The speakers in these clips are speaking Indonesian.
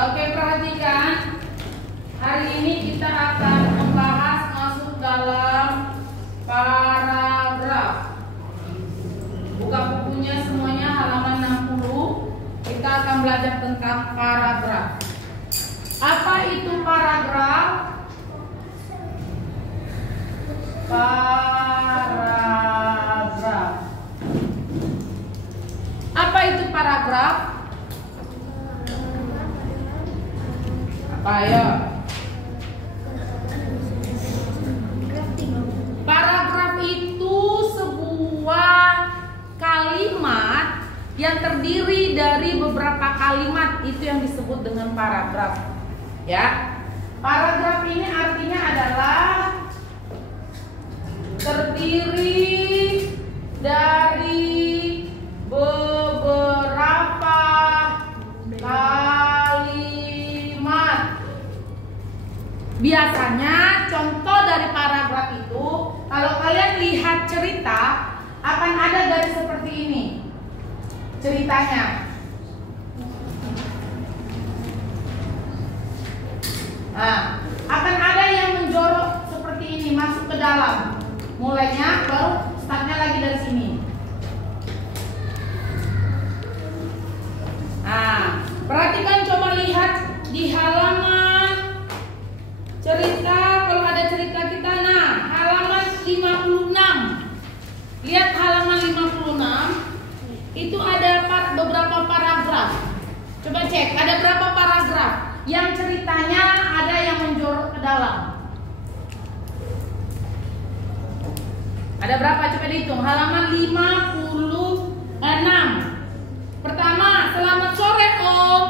Oke, perhatikan. Hari ini kita akan membahas masuk dalam paragraf. Buka bukunya semuanya halaman 60. Kita akan belajar tentang paragraf. Apa itu paragraf? Paragraf. Apa itu paragraf? Apa ya? Paragraf itu sebuah kalimat yang terdiri dari beberapa kalimat, itu yang disebut dengan paragraf. Ya. Paragraf ini artinya adalah terdiri dari beberapa kalimat. Biasanya contoh dari paragraf itu, kalau kalian lihat cerita, akan ada garis seperti ini ceritanya. Nah, akan ada yang menjorok seperti ini, masuk ke dalam. Mulainya baru startnya lagi dari sini. Nah, perhatikan, coba lihat di halaman cerita. Kalau ada cerita kita, nah halaman 56. Lihat halaman 56. Itu ada beberapa paragraf. Coba cek, ada berapa paragraf yang ceritanya ada yang menjorok ke dalam. Ada berapa? Coba dihitung. Halaman 56. Pertama, selamat sore Om.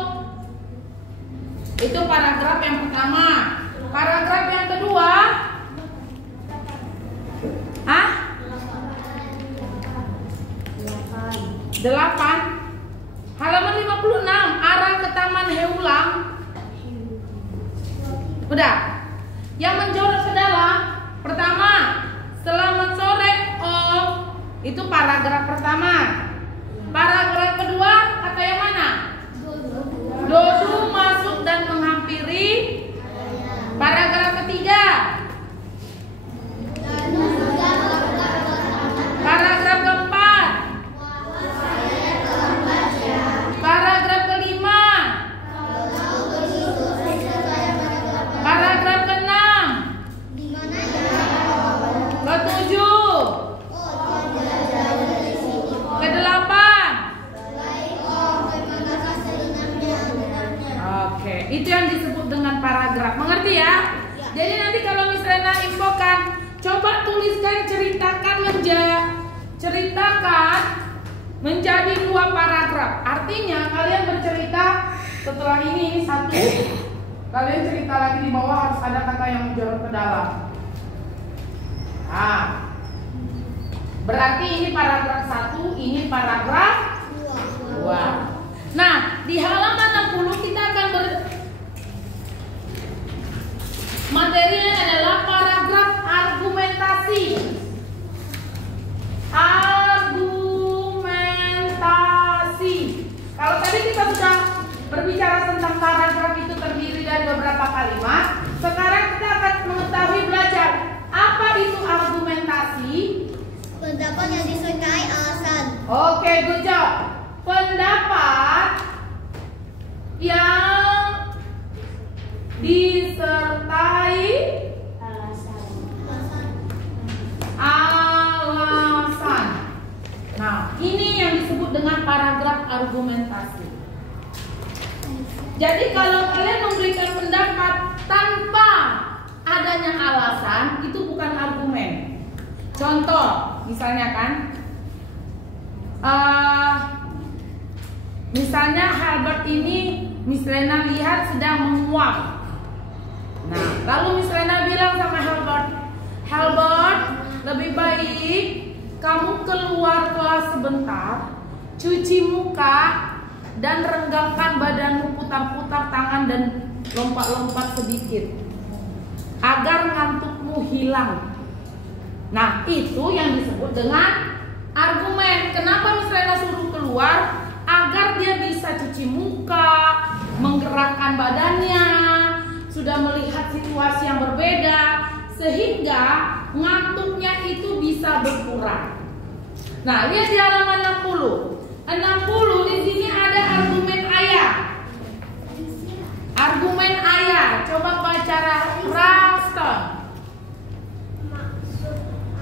Itu paragraf yang pertama. Paragraf yang kedua, 8. Halaman 56, arah ke Taman Heulang. Udah. Yang menjorok ke dalam, pertama, selamat sore Om. Itu paragraf pertama. Paragraf kedua, kata yang mana? Dodu masuk dan menghampiri. Paragraf ketiga. Paragraf keempat. Paragraf kelima. Paragraf keenam. Ketujuh. Kedelapan. Oke, itu yang disebut dengan paragraf. Mengerti ya? Jadi nanti kalau misalnya infokan, coba tuliskan ceritakan menjadi 2 paragraf. Artinya kalian bercerita setelah ini satu, kalian cerita lagi di bawah harus ada kata yang menjorok ke dalam. Nah, berarti ini paragraf 1, ini paragraf 2. Nah, di halaman 60 kita akan materinya adalah paragraf argumentasi. Argumentasi. Kalau tadi kita sudah berbicara tentang paragraf itu terdiri dari beberapa kalimat, sekarang kita akan mengetahui belajar apa itu argumentasi. Pendapat yang disertai alasan. Oke, good job. Pendapat yang disertai alasan. Nah, ini yang disebut dengan paragraf argumentasi. Jadi kalau kalian memberikan pendapat tanpa adanya alasan, itu bukan argumen. Contoh, misalnya kan, misalnya Herbert ini Miss Lena lihat sedang menguap. Nah, lalu Miss Lena bilang sama Herbert, lebih baik kamu keluar kelas sebentar, cuci muka, dan renggangkan badanmu, putar-putar tangan dan lompat-lompat sedikit agar ngantukmu hilang. Nah, itu yang disebut dengan argumen. Kenapa Miss Lena suruh keluar? Agar dia bisa cuci muka, menggerakkan badannya, sudah melihat situasi yang berbeda, sehingga ngantuknya itu bisa berkurang. Nah, lihat di halaman 60. 60 di sini ada argumen ayah. Argumen ayah. Coba baca Ralston. Maksud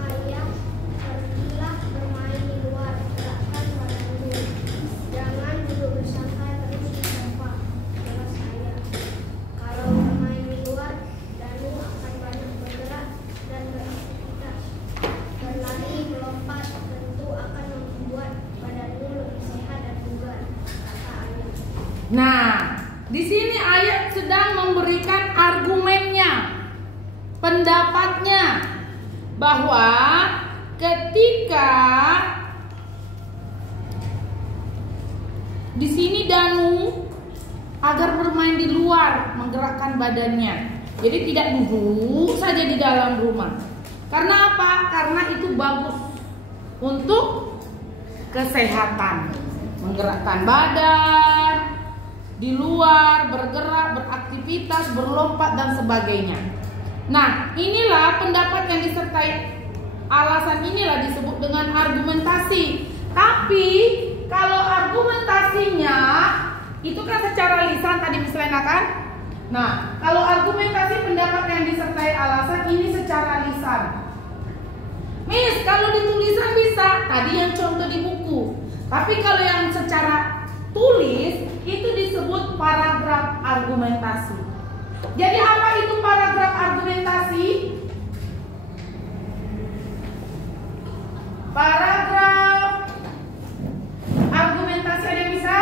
ayah, pergilah bermain di luar, gerakkan badanmu. Jangan duduk bersantai terus di sofa. Jelas ayah. Kalau bermain di luar, Danu akan banyak bergerak dan beraktivitas. Berlari, melompat, tentu akan membuat badanmu lebih sehat dan bugar, kata ayah. Nah, di sini ayat sedang memberikan argumennya, pendapatnya, bahwa ketika di sini Danu agar bermain di luar, menggerakkan badannya. Jadi tidak duduk saja di dalam rumah. Karena apa? Karena itu bagus untuk kesehatan, menggerakkan badan di luar, bergerak, beraktivitas, berlompat dan sebagainya. Nah, inilah pendapat yang disertai alasan, inilah disebut dengan argumentasi. Tapi kalau argumentasinya itu kan secara lisan tadi misalnya kan. Nah, kalau argumentasi pendapat yang disertai alasan ini secara lisan. Miss, kalau di tulisan bisa, tadi yang contoh di buku. Tapi kalau yang secara tulis itu disebut paragraf argumentasi. Jadi apa itu paragraf argumentasi? Paragraf argumentasi ada yang bisa?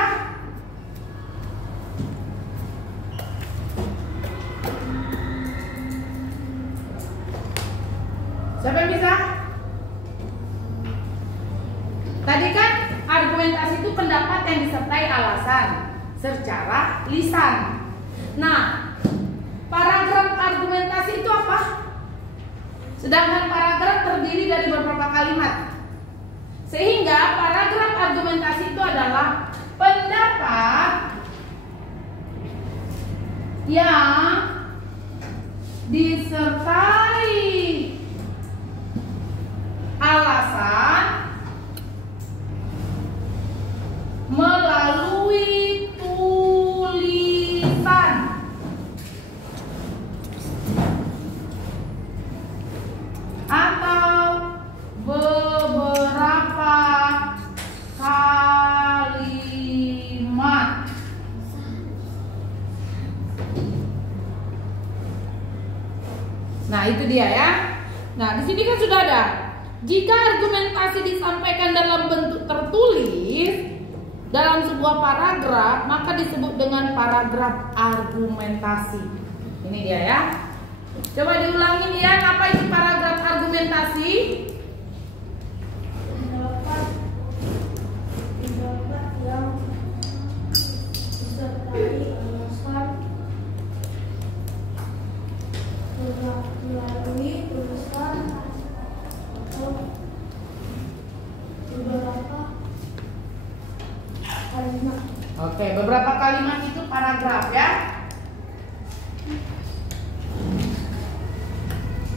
Siapa yang bisa? Tadi kan argumentasi itu pendapat yang disertai alasan secara lisan. Nah, paragraf argumentasi itu apa? Sedangkan paragraf terdiri dari beberapa kalimat. Sehingga paragraf argumentasi itu adalah pendapat yang disertai alasan melalui tulisan. Atau beberapa kalimat. Nah, itu dia ya. Nah, di sini kan sudah ada. Jika argumentasi disampaikan dalam bentuk tertulis dalam sebuah paragraf, maka disebut dengan paragraf argumentasi. Ini dia ya. Coba diulangi ya, apa itu paragraf argumentasi? Pendapat yang disertai alasan melalui tulisan atau beberapa kalimat. Oke, beberapa kalimat itu paragraf ya.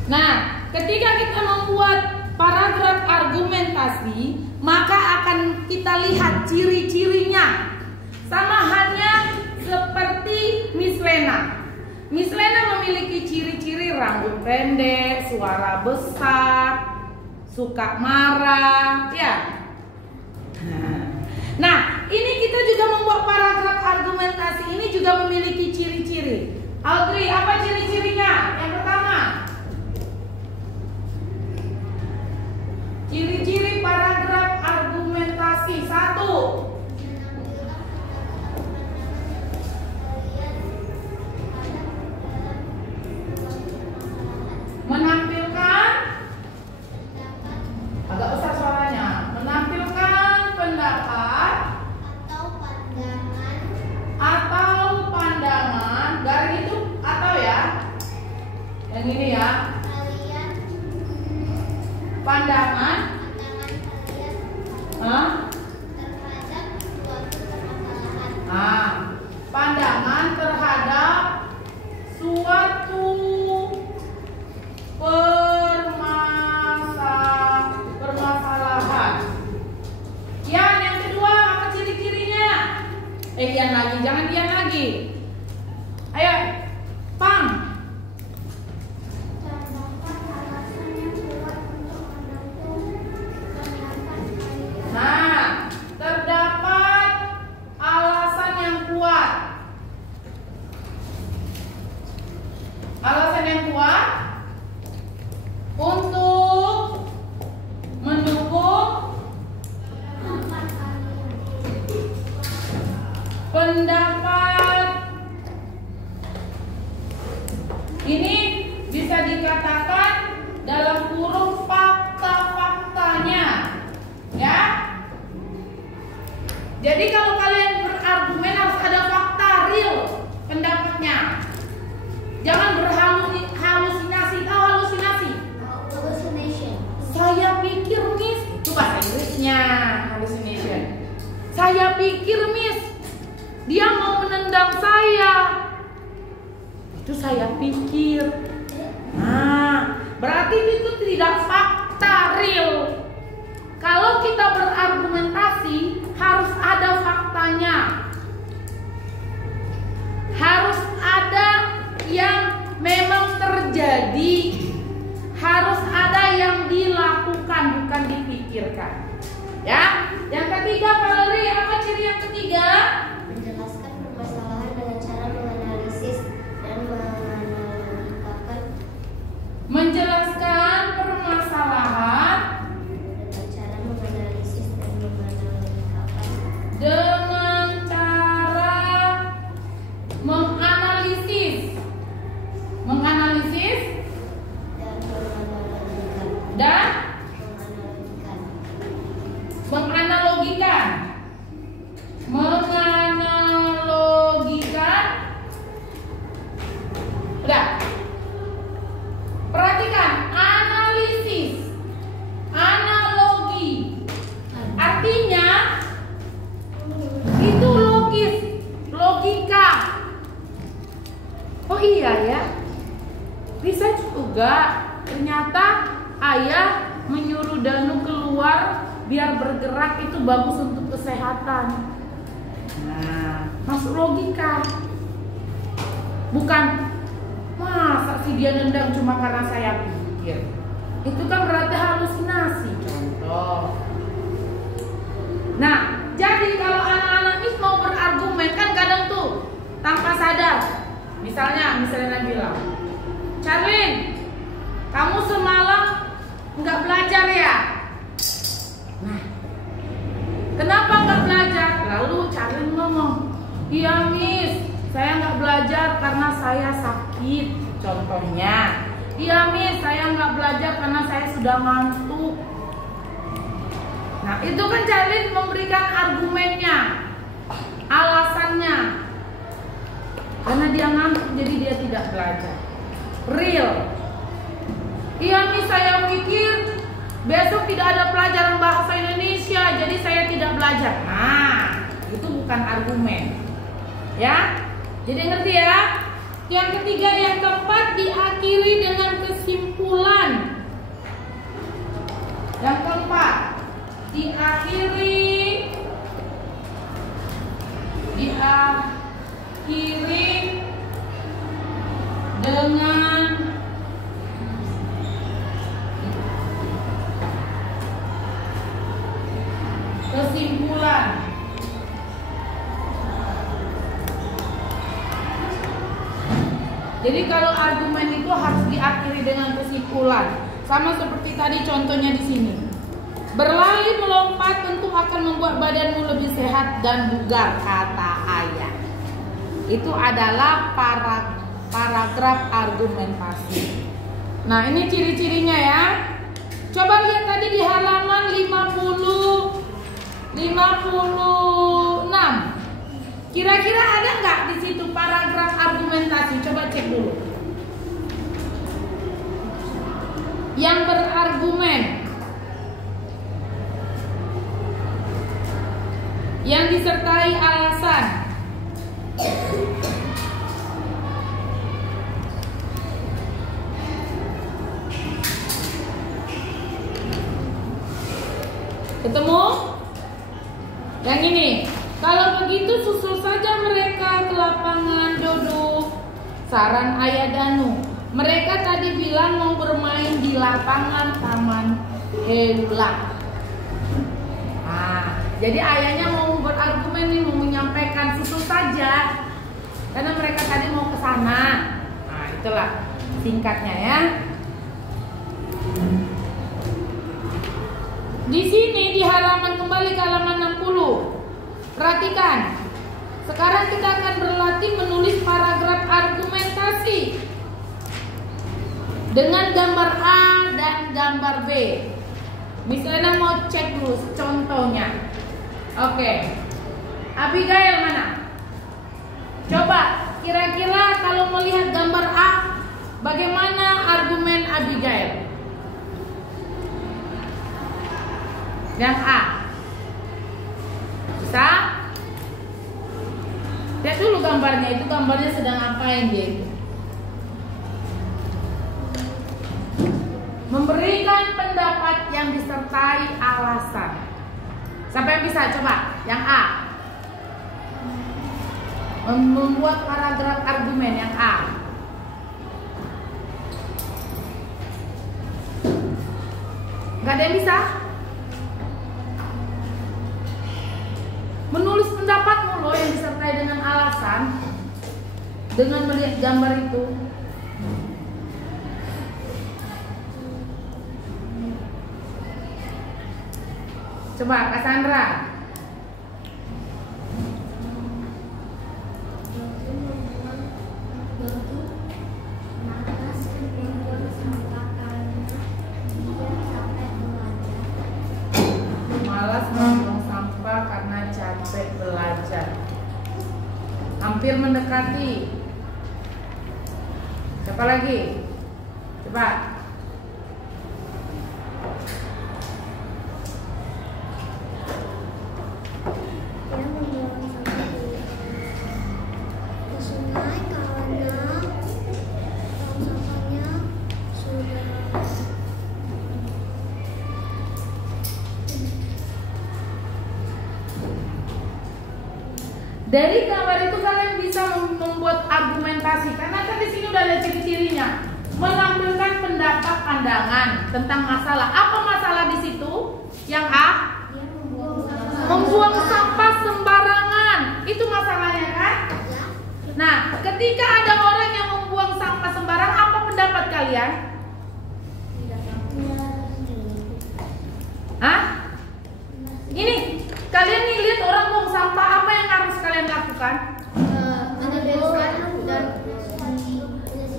Nah, ketika kita membuat paragraf argumentasi, maka akan kita lihat ciri-cirinya. Sama halnya seperti Miss Lena. Miss Lena memiliki ciri-ciri rambut pendek, suara besar, suka marah, ya. Nah, ini kita juga membuat paragraf argumentasi ini juga memiliki ciri-ciri. Audrey, apa ciri-cirinya? Yang pertama, ciri-ciri paragraf argumentasi. 1. Menampilkan, agak besar suaranya, menampilkan pendapat atau pandangan, garis itu atau ya, yang ini ya, pandangan Ian lagi, jangan Ian lagi. Ayo, Pang. Terdapat alasan yang kuat untuk mendukung pendapat kalian. Nah, terdapat alasan yang kuat. Alasan yang kuat untuk mendukung pendapat. Ini bisa dikatakan dalam kurung fakta-faktanya, ya. Jadi kalau kalian berargumen harus ada fakta real pendapatnya. Jangan berhalusinasi. Tahu halusinasi? Hallucination. Saya pikir Miss, itu bahasa Inggrisnya hallucination. Saya pikir Miss, dia mau menendang saya. Itu saya pikir. Nah, berarti itu tidak fakta real. Kalau kita berargumentasi harus ada faktanya. Harus ada yang memang terjadi. Harus ada yang dilakukan, bukan dipikirkan. Ya. Yang ketiga, Valerie, apa ciri yang ketiga? Menjelaskan permasalahan dengan cara menganalisis dan menganalogikakan. Menjelaskan permasalahan Dengan cara menganalisis dan menganalogikakan. dengan cara menganalisis dan menganalogikan. Udah. Perhatikan, analisis, analogi. Artinya itu logis, logika. Oh iya ya. Bisa juga ternyata ayah menyuruh Danu keluar biar bergerak itu bagus untuk kesehatan. Nah, masuk logika. Bukan masa sih dia nendang cuma karena saya pikir. Itu kan berarti halusinasi, contoh. Nah, jadi kalau anak-anak ini mau berargumen kan kadang tuh tanpa sadar. Misalnya bilang, Charlene, kamu semalam nggak belajar ya? Nah, kenapa nggak belajar? Lalu Charlene ngomong, iya Miss, saya nggak belajar karena saya sakit. Contohnya, iya Miss, saya nggak belajar karena saya sudah ngantuk. Nah, itu kan Charlene memberikan argumennya, alasannya. Karena dia ngantuk, jadi dia tidak belajar. Real. Iya Miss, saya pikir besok tidak ada pelajaran bahasa Indonesia, jadi saya tidak belajar. Nah, itu bukan argumen. Ya, jadi ngerti ya? Yang ketiga, yang keempat diakhiri dengan kesimpulan. Yang keempat, diakhiri dengan kesimpulan. Jadi kalau argumen itu harus diakhiri dengan kesimpulan. Sama seperti tadi contohnya di sini. Berlari melompat tentu akan membuat badanmu lebih sehat dan bugar, kata ayah. Itu adalah paragraf argumentasi. Nah, ini ciri-cirinya ya. Coba lihat tadi di halaman 56. Kira-kira ada nggak di situ paragraf argumentasi? Coba cek dulu. Yang berargumen, yang disertai alasan. Ketemu? Yang ini. Kalau begitu susul saja mereka ke lapangan duduk. Saran Ayah Danu. Mereka tadi bilang mau bermain di lapangan Taman Heula. Nah, jadi ayahnya mau berargumen nih, mau menyampaikan susul saja. Karena mereka tadi mau ke sana. Nah, itulah singkatnya ya. Di sini di halaman, kembali ke halaman 60. Perhatikan. Sekarang kita akan berlatih menulis paragraf argumentasi dengan gambar A dan gambar B. Misalnya mau cek dulu contohnya. Oke. Abigail mana? Coba kira-kira kalau melihat gambar A, bagaimana argumen Abigail? Yang A. Bisa? Lihat dulu gambarnya, itu gambarnya sedang ngapain dia itu? Memberikan pendapat yang disertai alasan. Siapa yang bisa? Coba, yang A. Membuat paragraf argumen yang A. Gak ada yang bisa? Menulis pendapatmu loh yang disertai dengan alasan, dengan melihat gambar itu. Coba Cassandra. Malas membuang sampah karena capek belajar. Hampir mendekati. Siapa lagi? Coba. Dari gambar itu kalian bisa membuat argumentasi, karena kan di sini udah ada ciri-cirinya. Menampilkan pendapat pandangan tentang masalah. Apa masalah di situ? Yang A, membuang sampah sembarangan. Itu masalahnya kan? Nah, ketika ada orang yang membuang sampah sembarangan, apa pendapat kalian? Hah? Ini kalian nih lihat orang buang sampah, apa yang harus kalian lakukan?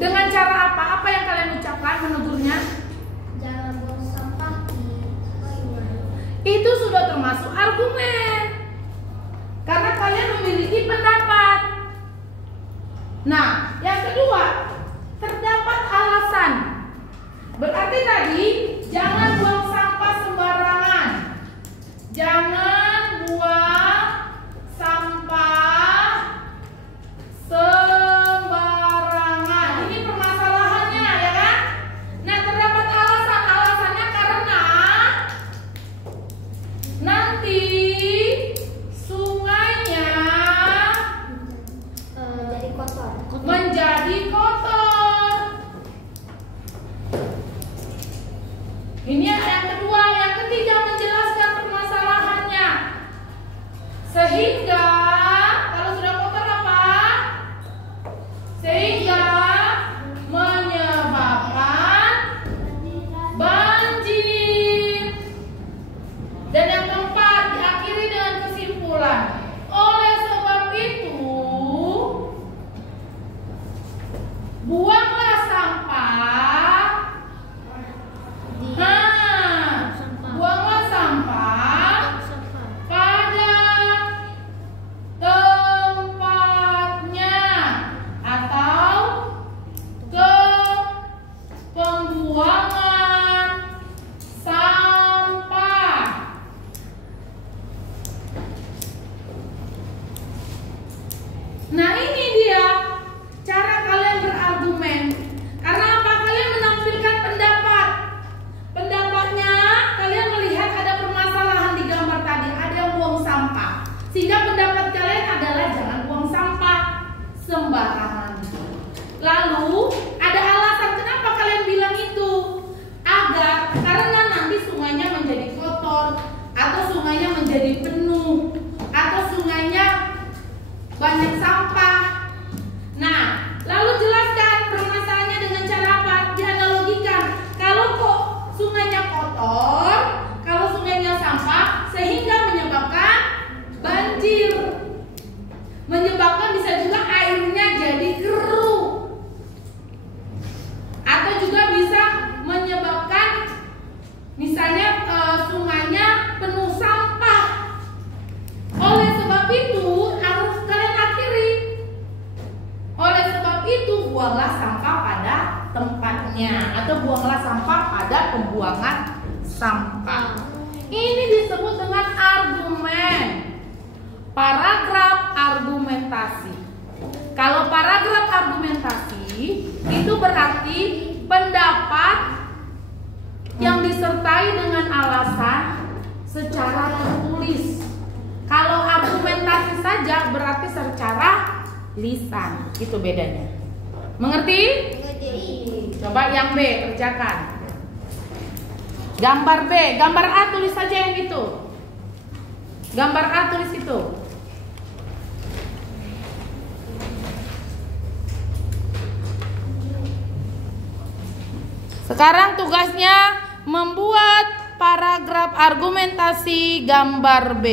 Dengan cara apa? Apa yang kalian ucapkan menegurnya? Jangan buang sampah di sungai. Itu sudah termasuk argumen, karena kalian memiliki pendapat. Nah, yang kedua, terdapat alasan. Berarti tadi jangan buang sampah sembarangan. Jangan buang sampah sembarangan. Ini permasalahannya, ya kan? Nah, terdapat alasan. Alasannya karena nanti sungainya menjadi kotor. Ini yang kedua. Yang ketiga, menjelaskan permasalahannya. Sehingga kalau sudah kotor apa? Sehingga menyebabkan banjir. Dan yang keempat, diakhiri dengan sembarangan. Lalu ada alasan kenapa kalian bilang itu? Karena nanti sungainya menjadi kotor, atau sungainya menjadi penuh, atau sungainya banyak sampah. Nah, lalu jelaskan permasalahannya dengan cara apa? Dianalogikan. Kalau kok sungainya kotor, kalau sungainya sampah, sehingga menyebabkan banjir, menyebabkan bisa juga airnya jadi keruh, atau juga bisa menyebabkan misalnya sungainya penuh sampah. Oleh sebab itu harus kalian akhiri. Oleh sebab itu buanglah sampah pada tempatnya, atau buanglah sampah pada pembuangan sampah. Ini disebut dengan argumen. Paragraf argumentasi. Kalau paragraf argumentasi itu berarti pendapat yang disertai dengan alasan secara tertulis. Kalau argumentasi saja berarti secara lisan. Itu bedanya. Mengerti? Coba yang B kerjakan. Gambar B, gambar A tulis saja yang itu. Gambar A tulis itu. Sekarang tugasnya membuat paragraf argumentasi gambar B.